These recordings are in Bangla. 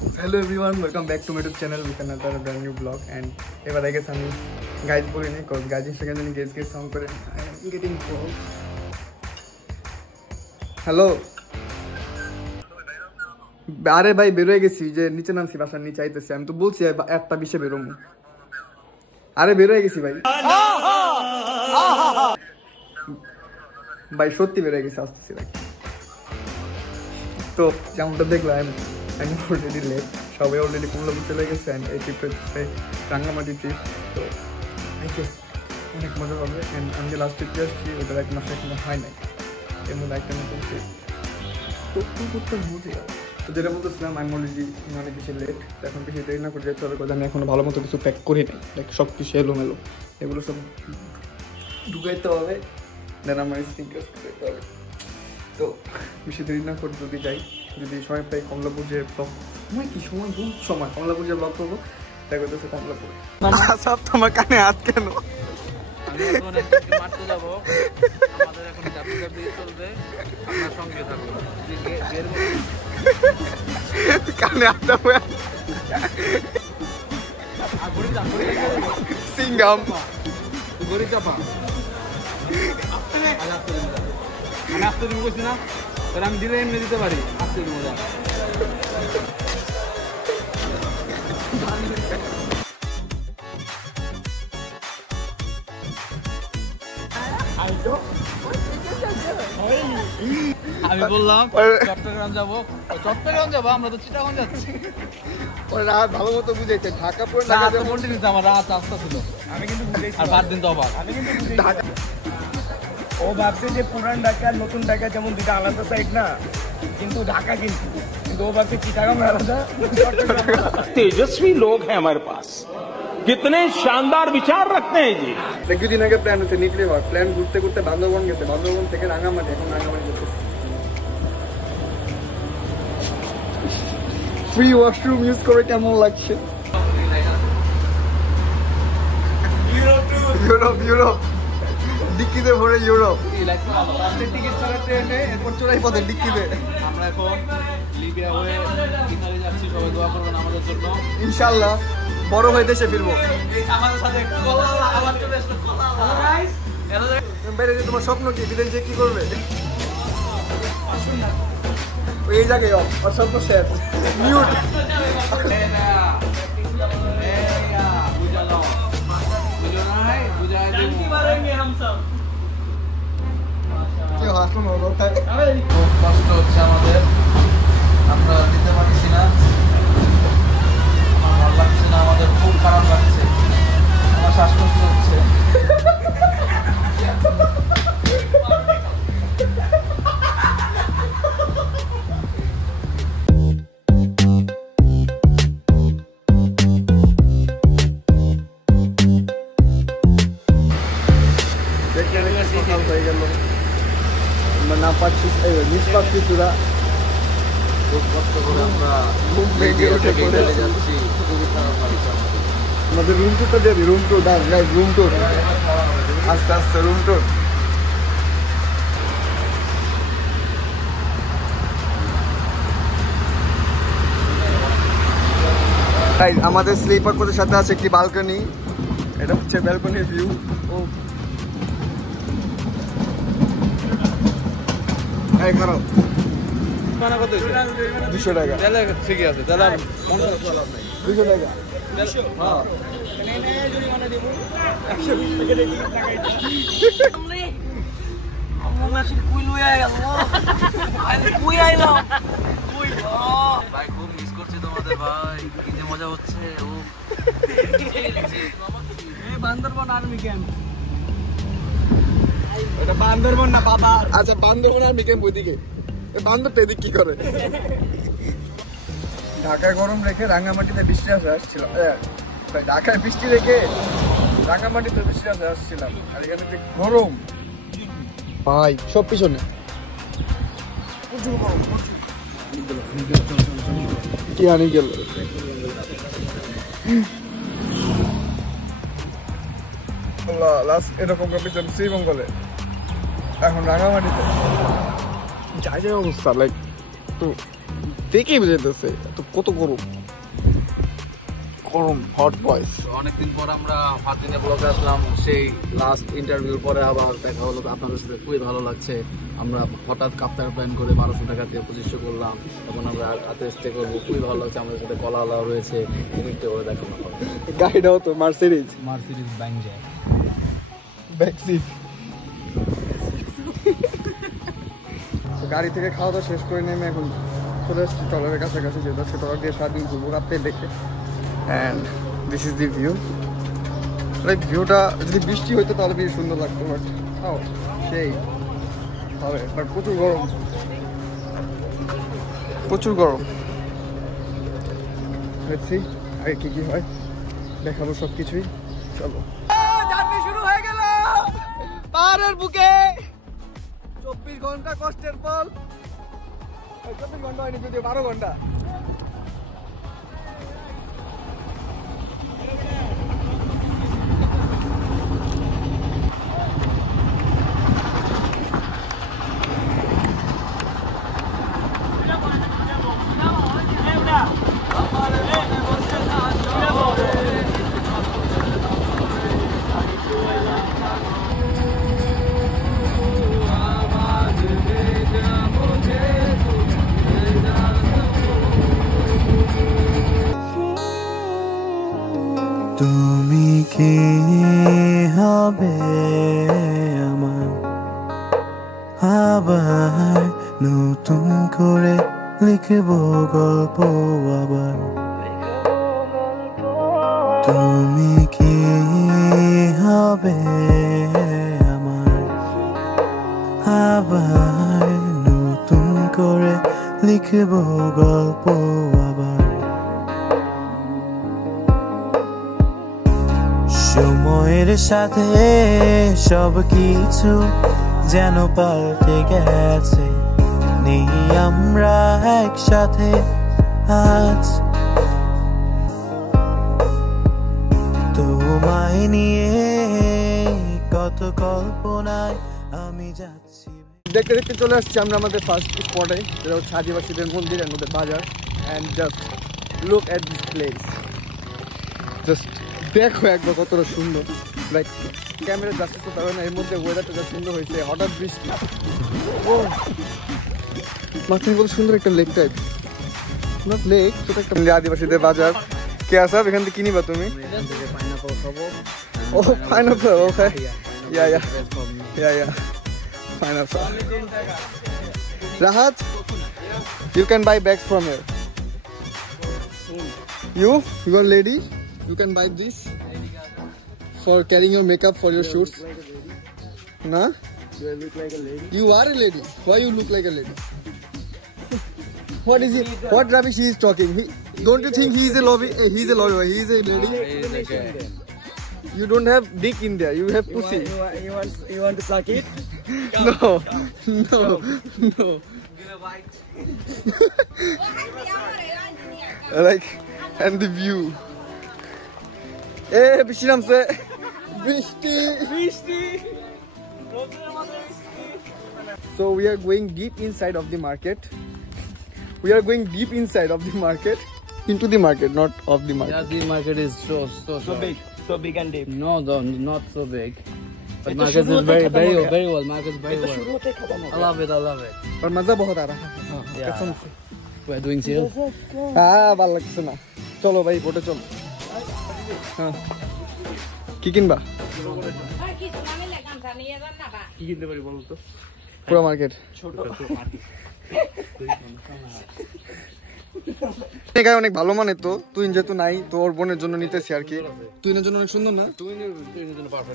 Hello everyone, welcome back to my YouTube channel with another brand new vlog. And ever I guess I'm guys boling because guys Instagram and guys sound করে I am getting calls. Hello. আরে ভাই বের হয়ে গেছি যে নিচে নামছি বাসার নিচে আইতেছি আমি তো বলছি 1:20 এ বেরোমু আরে বের হয়ে গেছি ভাই ভাই সত্যি বের হয়ে গেছি আসতেছি ভাই তো যেমনটা দেখলাম আমি অলরেডি লেট সবাই অলরেডি কমলাপুর চলে গেছে অ্যান্ড এই ট্রিপটা হচ্ছে রাঙ্গামাটি ট্রিপ তো আই গেস অনেক মজা হবে অ্যান্ড আমি যে লাস্ট ট্রিপে আসছি ওটার এক মাসে এখনো হয় নাই এর মধ্যে একটা নতুন ট্রিপ তো করতে বুঝে তো যেটা বলতেছিলাম আমি অলরেডি অনেক বেশি লেট এখন বেশি দেরি না করে যেতে হবে কারণ আমি এখনো ভালো মতো কিছু প্যাক করি নাই লাইক সব কিছু এলোমেলো এগুলো সব ঢুকাইতে হবে দেন আমার স্নিকার্স করতে হবে তো বেশি দেরি না করে যদি যাই যদি সময় পাই কমলাপুর যে ব্লগ সময় কি সময় বহুত সময় কমলাপুর যে ব্লগ করবো তাই করতেছে কমলাপুর সব তোমার কানে হাত কেন মারতে যাবো আমাদের এখন ডাব্লিউডাব্লিউ চলবে আপনার সঙ্গে থাকবো কানে হাত দাও সিঙ্গাম গরি চাপা আমি আসতে তুমি বলছি না তাহলে আমি দিলে এমনি দিতে পারি আসতে দিব না আমি বললাম চট্টগ্রাম যাবো আমরা তো চিটাগং যাচ্ছি রাত ভালো মতো বুঝাইছে ঢাকা পুরো আমার রাত আসতে ছিল আমি কিন্তু বুঝাইছি আর 5 দিন তো আবার আমি কিন্তু বুঝাইছি ও ভাবছে যে পুরান ঢাকা আর নতুন ঢাকা যেমন দুটো আলাদা সাইড না কিন্তু ঢাকা কিন্তু ও ভাবছে চিটাগং আলাদা तेजस्वी लोग हैं हमारे पास कितने शानदार विचार रखते हैं जी एक दिन आगे प्लान হচ্ছে নিকলে হয় প্ল্যান ঘুরতে ঘুরতে বান্দরবান গেছে বান্দরবান থেকে রাঙ্গামাটি এখন রাঙ্গামাটি যাচ্ছে ফ্রি ওয়াশরুম ইউজ করে কেমন লাগছে ইউরোপ ডিক্কিতে ভরে ইউরোপ টিকিট ছাড়া ট্রেনে এরপর চোরাই পথে ডিক্কিতে আমরা এখন লিবিয়া হয়ে ইতালি যাচ্ছি সবাই দোয়া করবেন আমাদের জন্য ইনশাআল্লাহ বড় হয়ে দেশে ফিরবো আমাদের সাথে আবার চলে আসবে গাইস বাইরে যে তোমার স্বপ্ন কি বিদেশে যে কি করবে এই জায়গায় আর স্বপ্ন শেয়ার মিউট কষ্ট হচ্ছে আমাদের আমরা দিতে পারছি না আমার ভালো লাগছে না আমাদের খুব খারাপ লাগছে আমার শ্বাসকষ্ট হচ্ছে হয়ে গেল আমরা না পাচ্ছি মিস পাচ্ছি পুরা খুব কষ্ট করে আমরা খুব ভেঙে উঠে চলে যাচ্ছি খুবই খারাপ লাগছে আমাদের রুম টুরটা যাবি রুম টুর রুম টুর আস্তে আস্তে রুম টুর আমাদের স্লিপার কোচের সাথে আছে একটি ব্যালকনি এটা হচ্ছে ব্যালকনির ভিউ ও এই করো 200 টাকা তাহলে ঠিকই আছে তাহলে 200 টাকা 200 হ্যাঁ এনে জরিমানা দেব 120 টাকা দিয়ে টাকা আমরা সে কুই লই আইলো আমি কুই আইলো কুই ভাই খুব মিস করছি তোমাদের ভাই কি যে মজা হচ্ছে ও এই বান্দরবান আর্মি ক্যাম্প এটা বান্দরবান না বাবা আচ্ছা বান্দরবান আর্মি ক্যাম্প ওইদিকে এই বান্দরটা এদিক কি করে ঢাকায় গরম রেখে রাঙ্গামাটিতে বৃষ্টি আসছিল ঢাকায় বৃষ্টি রেখে রাঙ্গামাটিতে বৃষ্টি আসছিলাম আর এখানে যে গরম ভাই সব পিছনে কি আনি গেল লাস্ট এরকম কম্পিটিশন শ্রীমঙ্গলে এখন রাঙ্গামাটিতে যাই যাই অবস্থা লাইক তো দেখেই বুঝাইতেছে কত গরম গরম হট বয়েস। অনেকদিন পর আমরা 5 দিনের ব্লগে আসলাম, সেই লাস্ট ইন্টারভিউর পরে আবার দেখা হলো আপনাদের সাথে, খুবই ভালো লাগছে। আমরা হঠাৎ কাপ্তার প্ল্যান করে 1200 টাকা দিয়ে 2500 করলাম, তখন আমরা রাতে স্টে করবো, খুবই ভালো লাগছে। আমাদের সাথে কলা আলাও রয়েছে, এদিকটা করে দেখানো হবে। গাড়িটাও তো মার্সিডিজ ব্যাংজে ব্যাক সিট। গাড়ি থেকে খাওয়া দাওয়া শেষ করে নেমে এখন চলে এসেছি টলারের কাছাকাছি, যেটা সে টলার দিয়ে সারাদিন ঘুরবো রাত্রে দেখে। And this is the view. Like ভিউটা যদি বৃষ্টি হইতো তাহলে বেশি সুন্দর লাগতো, বাট সেই হবে। বাট প্রচুর গরম, প্রচুর গরম। দেখছি আগে কী কী হয়, দেখাবো সব কিছুই। চলো, জার্নি শুরু হয়ে গেল পাহাড়ের বুকে। 24 ঘন্টা কষ্টের ফল। 24 ঘন্টা হয়নি, যদিও 12 ঘন্টা। তুমি কি হবে আমার আবার নতুন করে লিখব গল্প আবার। তুমি কি হবে আমার আবার নতুন করে লিখব গল্প আবার। সময়ের সাথে সব কিছু যেন পাল্টে গেছে, নেই আমরা একসাথে আজ। তোমায় নিয়ে কত কল্পনায় আমি যাচ্ছি। দেখতে দেখতে চলে আসছি আমরা আমাদের ফার্স্ট স্পটে, যেটা হচ্ছে আদিবাসীদের মন্দির এর মধ্যে বাজার। And just look at this place, just দেখো একবার কতটা সুন্দর। লাইক ক্যামেরা জাস্টিস করতে পারবে না, এর মধ্যে ওয়েদারটা যা সুন্দর হয়েছে, হঠাৎ বৃষ্টি। ও মাঝখানে কত সুন্দর একটা লেক টাইপ, নট লেক, ছোট একটা আদিবাসীদের বাজার। কে আসাব এখান থেকে কিনিবা তুমি? পাইনাপল খাবো। ও pineapple, okay, yeah yeah yeah yeah pineapple. Rahat, you can buy bags from here. You are lady, you can buy this for carrying your makeup for your shoots. Nah? Do I look like a lady? You are a lady. Why you look like a lady? What is it? What rubbish he is talking? Don't you think he is a lobby? He is a lobby. He is a lady. You don't have dick in there. You have pussy. You want to suck it? No, no, no. Like, and the view. Hey, Bishiram se. Bishti. So we are going deep inside of the market. We are going deep inside of the market, into the market, not of the market. Yeah, the market is so big. So big and deep. No, not so big. But market is very well. Market is very well. I love it. पर मजा बहुत आ रहा है कसम से। We're doing sale. हाँ ভালো লাগছে না, চলো ভাই বোটে চলো। হ্যাঁ কি কিনবা? কি কিনতে পারি বলো তো? পুরো মার্কেট ছোট গায়ে অনেক ভালো মানে। তো তুই যেহেতু নাই তো ওর বোনের জন্য নিতেছি আর কি। তুইনের জন্য অনেক সুন্দর না?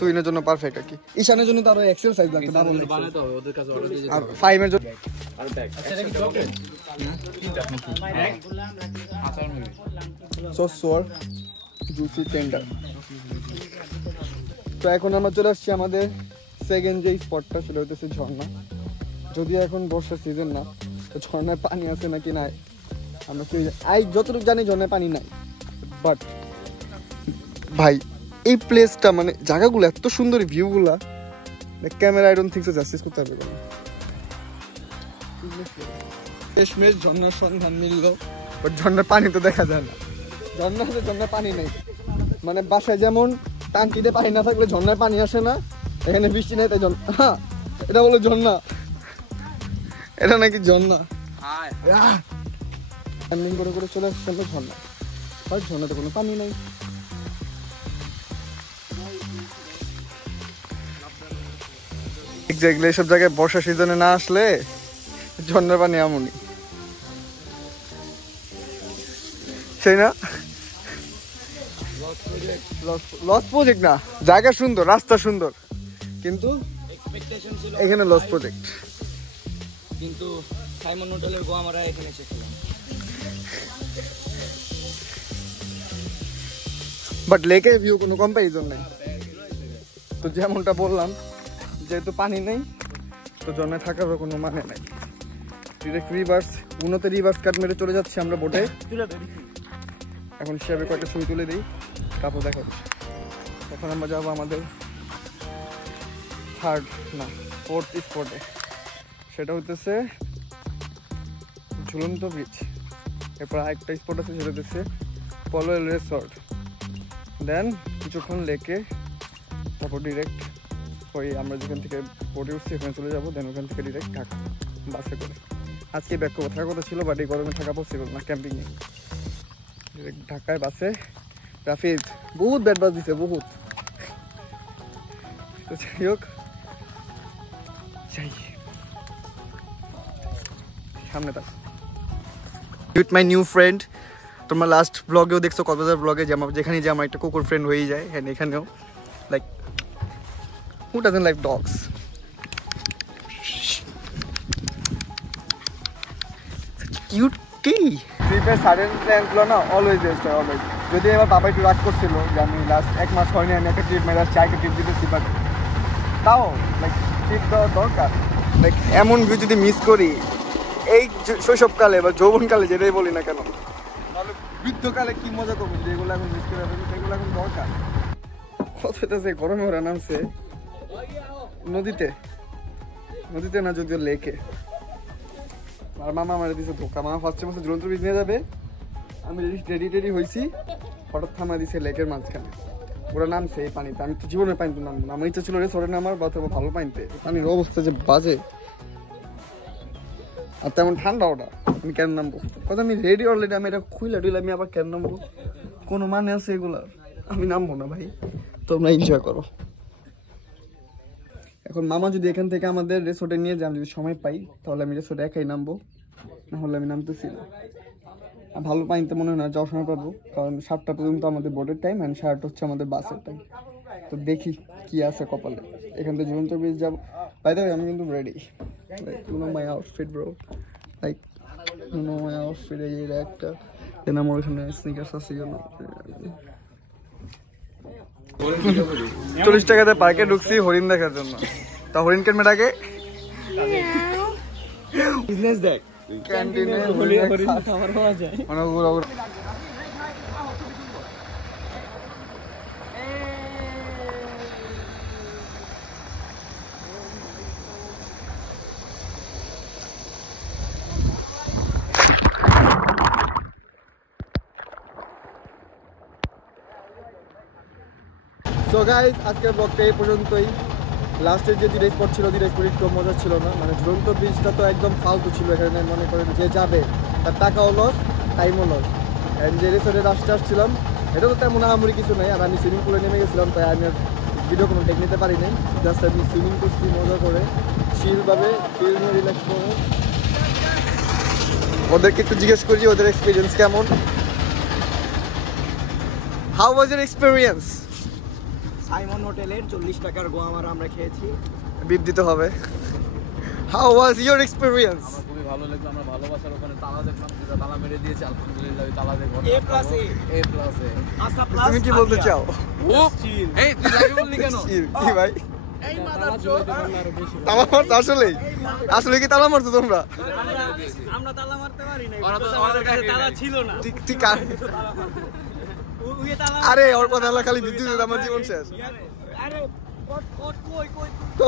তুইনের জন্য পারফেক্ট আর কি। ঈশানের জন্য তো আরো এক্সেল সাইজ লাগবে, দারুণ বানাতে হবে ওদের কাছে অর্ডার দিয়ে। আর 5 এর জন্য আর ব্যাগ। আচ্ছা এটা কি চকলেট? আচার মেবি। সো সোর জুসি টেন্ডার। তো এখন আমরা চলে আসছি আমাদের সেকেন্ড যে স্পটটা, সেটা হচ্ছে ঝর্ণা। যদিও এখন বর্ষার সিজন না, তো ঝর্ণায় পানি আছে নাকি নাই আমরা কেউ যতটুকু জানি ঝর্ণায় পানি নাই। বাট ভাই এই প্লেসটা মানে জায়গাগুলো এত সুন্দর, ভিউগুলা camera I don't think so justice করতে পারবে। শেষমেশ ঝর্ণার সন্ধান মিললো, বাট ঝর্ণার পানি তো দেখা যায় না। ঝর্ণা আছে, ঝর্ণার পানি নেই। মানে বাসায় যেমন টাঙ্কিতে পানি না থাকলে ঝর্ণায় পানি আসে না, এখানে বৃষ্টি নেই তাই হ্যাঁ এটা বলো ঝর্ণা, এটা নাকি ঝর্ণা। ক্যাম্পিং করে করে চলে আসছে আমরা ঝর্ণা, আর ঝর্ণাতে কোনো পানি নেই। এক্স্যাক্টলি, এসব জায়গায় বর্ষা সিজনে না আসলে ঝর্ণার পানি এমনই, সেই না? লস প্রজেক্ট না, জায়গা সুন্দর, রাস্তা সুন্দর, কিন্তু এখানে লস প্রজেক্ট। কিন্তু সাইমন হোটেলের গোয়া আমরা এখানে এসেছিলাম, বাট লেকের ভিউ কোনো কম্পারিজন নেই। তো যেমনটা বললাম, যেহেতু পানি নেই তো ঝর্ণায় থাকারও কোনো মানে নাই। ডিরেক্ট রিভার্স, উন্নতে রিভার্স কাট মেরে চলে যাচ্ছি আমরা বোটে। এখন হিসাবে কয়েকটা ছবি তুলে দিই, তারপর দেখা যাচ্ছে। এখন আমরা যাবো আমাদের ফোর্থ স্পটে, সেটা হইতেছে ঝুলন্ত ব্রিজ। এরপর আরেকটা স্পট আছে সেটা হচ্ছে পলোয়েল রিসর্ট। দেন কিছুক্ষণ লেকে, তারপর ডিরেক্ট ওই আমরা যেখান থেকে বোটে উঠছি ওখানে চলে যাবো। দেন ওখান থেকে ডিরেক্ট ঢাকা বাসে করে। আজকে ব্যাক করবো, থাকার কথা ছিল, বাট এই গরমে থাকা পসিবল না ক্যাম্পিংয়ে। ডিরেক্ট ঢাকায় বাসে। রাফিজ বহুত ব্যাড বাস দিছে, বহুত। তো যাই হোক, যাই সামনে থাক। উইথ মাই নিউ ফ্রেন্ড, তোমরা লাস্ট ব্লগেও দেখছো, কক্সবাজার ব্লগে, যে আমার যেখানে যে আমার একটা কুকুর ফ্রেন্ড হয়ে যায়, হ্যাঁ এখানেও like who doesn't like dogs. Cutie. ট্রিপের সাডেন প্ল্যানগুলো না অলওয়েজ বেস্ট হয়, অলওয়েজ। যদি এবার বাবা একটু রাগ করছিল যে আমি লাস্ট 1 মাস হয়নি আমি একটা ট্রিপ মেরে আসছি, আগে ট্রিপ দিতেছি, বাট তাও লাইক ট্রিপ দেওয়া দরকার। লাইক এমন ভিউ যদি মিস করি এই শৈশবকালে বা যৌবনকালে, যেটাই বলি না কেন, তাহলে বৃদ্ধকালে কি মজা করবো যদি এগুলো এখন মিস করে ফেলি। এগুলো এখন দরকার। কতটা যে গরমে ওরা নামছে নদীতে, নদীতে না যদিও লেকে। আর মামা মারা দিছে ধোকা। মামা ফার্স্টে বছর ঝুলন্ত ব্রিজ নিয়ে যাবে, আমি রেডি হয়েছি, হঠাৎ থামা দিছে লেকের মাঝখানে। ওরা নামছে এই পানিতে, আমি তো জীবনের পানিতে নামবো না। আমার ইচ্ছা ছিল রেসর্টে নামার বা ভালো পানিতে। পানির অবস্থা যে বাজে, আর তেমন ঠান্ডা ওটা, আমি কেন নামবো? কথা আমি রেডি অলরেডি, আমি এটা খুইলা টুইলে আমি আবার কেন নামবো? কোনো মানে আছে এগুলার? আমি নামবো না ভাই, তোমরা এনজয় করো। এখন মামা যদি এখান থেকে আমাদের রিসোর্টে নিয়ে যাই, আমি যদি সময় পাই তাহলে আমি রিসোর্টে একাই নামবো, না হলে আমি নামতেছি না। আর ভালো পানিতে মনে হয় না যাওয়ার সময় পাবো, কারণ 7টা পর্যন্ত আমাদের বোটের টাইম, অ্যান্ড 8টা হচ্ছে আমাদের বাসের টাইম। তো দেখি কি আছে কপালে। এখান থেকে ঝুলন্ত ব্রিজ যাবো। বাই দ্য ওয়ে, আমি কিন্তু ready. Like you know my outfit bro, like you know my outfit. এই একটা দেন আমার ওখানে স্নিকার্স আছে, ইউ নো। 40 টাকাতে পার্কে ঢুকছি হরিণ দেখার জন্য। তা হরিণ কেন আগে বিজনেস দেখ, ক্যান্টিনে হরিণ খাবার পাওয়া যায়। সো গাইস, আজকের ব্লগটা এই পর্যন্তই। লাস্টের যে 2 স্পট ছিল, 2 স্পট একটু মজা ছিল না। মানে ঝুলন্ত ব্রিজটা তো একদম ফালতু ছিল। এখানে মনে করেন যে যাবে তার টাকাও লস, টাইমও লস। অ্যান্ড যে রিসোর্টে আসছিলাম এটা তো তেমন আহামরি কিছু নেই। আর আমি সুইমিং পুলে নেমে গেছিলাম, তাই আমি আর ভিডিও কোনো টেক নিতে পারি নাই। জাস্ট আমি সুইমিং করছি মজা করে, চিলভাবে, ফিল নিয়ে রিল্যাক্স করে। ওদেরকে একটু জিজ্ঞেস করি ওদের এক্সপিরিয়েন্স কেমন। How was your experience? Simon হোটেলের 40 টাকার গোয়া আমরা খেয়েছি। বিপ দিতে হবে। How was your experience? আমার খুবই ভালো লাগলো। আমরা ভালোবাসার ওখানে তালা দেখলাম, যেটা তালা মেরে দিয়েছে। আলহামদুলিল্লাহ, ওই তালা দেখো A+, আচ্ছা প্লাস তুমি কি বলতে চাও? এই তুই লাইভে বললি কেন? কি ভাই তালা মারছো? আসলে কি তালা মারছো তোমরা? আমরা তালা মারতে পারি না, আমাদের কাছে তালা ছিল না। ঠিক আরে ওর কথা খালি বিদ্যুৎ, আমার জীবন শেষ। তো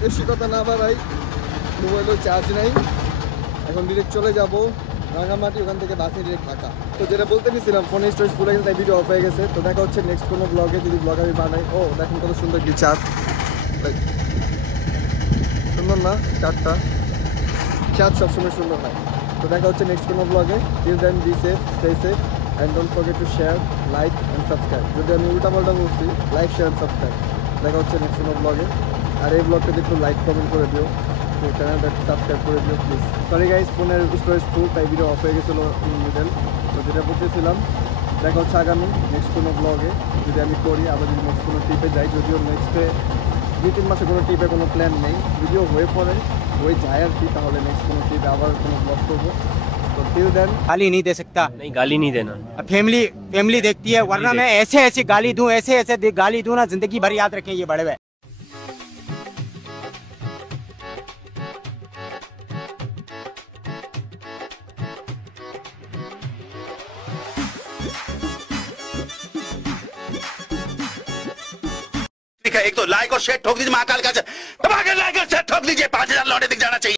বেশি কথা না বাড়াই, মোবাইলেও চার্জ নাই। এখন ডিরেক্ট চলে যাব রাঙামাটি, ওখান থেকে বাসে ডিরেক্ট ঢাকা। তো যেটা বলতে নিছিলাম, ফোনের স্টোরেজ ফুল হয়ে গেছে, তাই ভিডিও অফ হয়ে গেছে। তো দেখা হচ্ছে নেক্সট কোনো ব্লগে, যদি ব্লগ আমি বানাই। ও দেখেন কত সুন্দর কি চাঁদ, সুন্দর না চাঁদটা? চাঁদ সবসময় সুন্দর হয়। তো দেখা হচ্ছে নেক্সট কোনো ব্লগে। Till then be safe, stay safe and don't forget to share, like and subscribe. যদি আমি উল্টাপাল্টা বলছি, লাইক শেয়ার অ্যান্ড সাবস্ক্রাইব। দেখা হচ্ছে নেক্সট কোনো ব্লগে। আর এই ব্লগটাতে একটু লাইক কমেন্ট করে দিও, তো চ্যানেলটা একটু সাবস্ক্রাইব করে দিও প্লিজ। সরি গাইস, ফোনের স্টোরেজ ফুল, তাই ভিডিও অফ হয়ে গেছিলো ইন মিডল। তো যেটা বলতেছিলাম, দেখা হচ্ছে আগামী নেক্সট কোনো ব্লগে, যদি আমি করি। আবার যদি নেক্সট কোনো ট্রিপে যাই, যদিও নেক্সটে 2-3 মাসে কোনো ট্রিপে কোনো প্ল্যান নেই, ভিডিও হয়ে পড়ে হয়ে যায় আর কি। তাহলে নেক্সট কোনো ট্রিপে আবার কোনো ব্লগ করবো। तो टिल देन गाली नहीं दे सकता। नहीं, गाली नहीं देना। फैमिली देखती है, वरना मैं ऐसे गाली दूं, ऐसे गाली दूं ना, जिंदगी भर याद रखें ये बड़े हुए। एक तो लाइक और शेयर ठोक दीजिए, महाकाल का लाइक और शेयर ठोक दीजिए, 5000 लौटे।